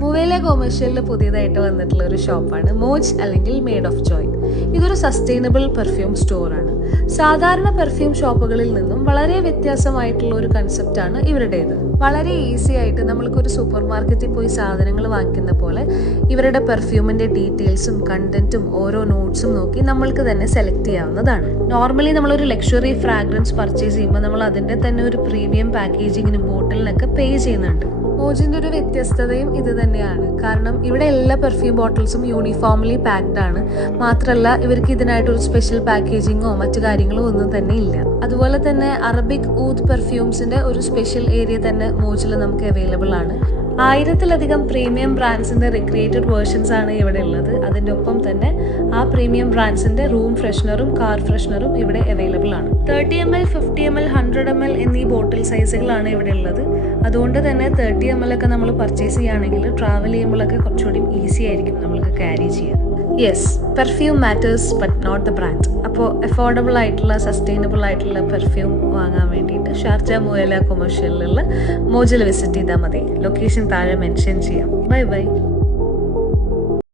മുവേല കൊമേഴ്ഷ്യലിൽ പുതിയതായിട്ട് വന്നിട്ടുള്ള ഒരു ഷോപ്പാണ് മോജ് അല്ലെങ്കിൽ മെയ്ഡ് ഓഫ് ജോയ്. ഇതൊരു സസ്റ്റൈനബിൾ പെർഫ്യൂം സ്റ്റോറാണ്. സാധാരണ പെർഫ്യൂം ഷോപ്പുകളിൽ നിന്നും വളരെ വ്യത്യാസമായിട്ടുള്ള ഒരു കൺസെപ്റ്റാണ് ഇവരുടേത്. വളരെ ഈസി ആയിട്ട് നമ്മൾക്കൊരു സൂപ്പർ മാർക്കറ്റിൽ പോയി സാധനങ്ങൾ വാങ്ങിക്കുന്ന പോലെ ഇവരുടെ പെർഫ്യൂമിന്റെ ഡീറ്റെയിൽസും കണ്ടന്റും ഓരോ നോട്ട്സും നോക്കി നമ്മൾക്ക് തന്നെ സെലക്ട് ചെയ്യാവുന്നതാണ്. നോർമലി നമ്മളൊരു ലക്ഷറി ഫ്രാഗ്രൻസ് പർച്ചേസ് ചെയ്യുമ്പോൾ നമ്മൾ അതിന്റെ തന്നെ ഒരു പ്രീമിയം പാക്കേജിങ്ങിനും ബോട്ടിലിനൊക്കെ പേ ചെയ്യുന്നുണ്ട്. മോജിന്റെ ഒരു വ്യത്യസ്തതയും ഇത് തന്നെയാണ്. കാരണം ഇവിടെ എല്ലാ പെർഫ്യൂം ബോട്ടിൽസും യൂണിഫോംലി പാക്ഡ് ആണ്. മാത്രമല്ല ഇവർക്ക് ഇതിനായിട്ടൊരു സ്പെഷ്യൽ പാക്കേജിങ്ങോ മറ്റു കാര്യങ്ങളോ ഒന്നും തന്നെ ഇല്ല. അതുപോലെ തന്നെ അറബിക് ഊദ് പെർഫ്യൂംസിന്റെ ഒരു സ്പെഷ്യൽ ഏരിയ തന്നെ മോജിൽ നമുക്ക് അവൈലബിൾ ആണ്. 1000-ലധികം പ്രീമിയം ബ്രാൻഡ്സിന്റെ റിക്രിയേറ്റഡ് വേർഷൻസ് ആണ് ഇവിടെ ഉള്ളത്. അതിന്റെ ഒപ്പം തന്നെ ആ പ്രീമിയം ബ്രാൻഡ്സിന്റെ റൂം ഫ്രഷ്നറും കാർ ഫ്രഷ്നറും ഇവിടെ അവൈലബിൾ ആണ്. 30 ml, 50 ml, 100 ml എന്നീ ബോട്ടിൽ സൈസുകളാണ് ഇവിടെ ഉള്ളത്. അതുകൊണ്ട് തന്നെ 30 ml ഒക്കെ നമ്മൾ പർച്ചേസ് ചെയ്യുകയാണെങ്കിൽ ട്രാവൽ ചെയ്യുമ്പോഴൊക്കെ കുറച്ചുകൂടി ഈസി ആയിരിക്കും നമ്മൾക്ക് ക്യാരി ചെയ്യാൻ. Yes, perfume matters but not the brand. അപ്പോൾ അഫോർഡബിൾ ആയിട്ടുള്ള സസ്റ്റൈനബിൾ ആയിട്ടുള്ള പെർഫ്യൂം വാങ്ങാൻ വേണ്ടിയിട്ട് ഷാർജ മുവേല കൊമേഴ്ഷ്യലിലുള്ള മോജിൽ വിസിറ്റ് ചെയ്താൽ മതി. ലൊക്കേഷൻ താഴെ മെൻഷൻ ചെയ്യാം. Bye bye.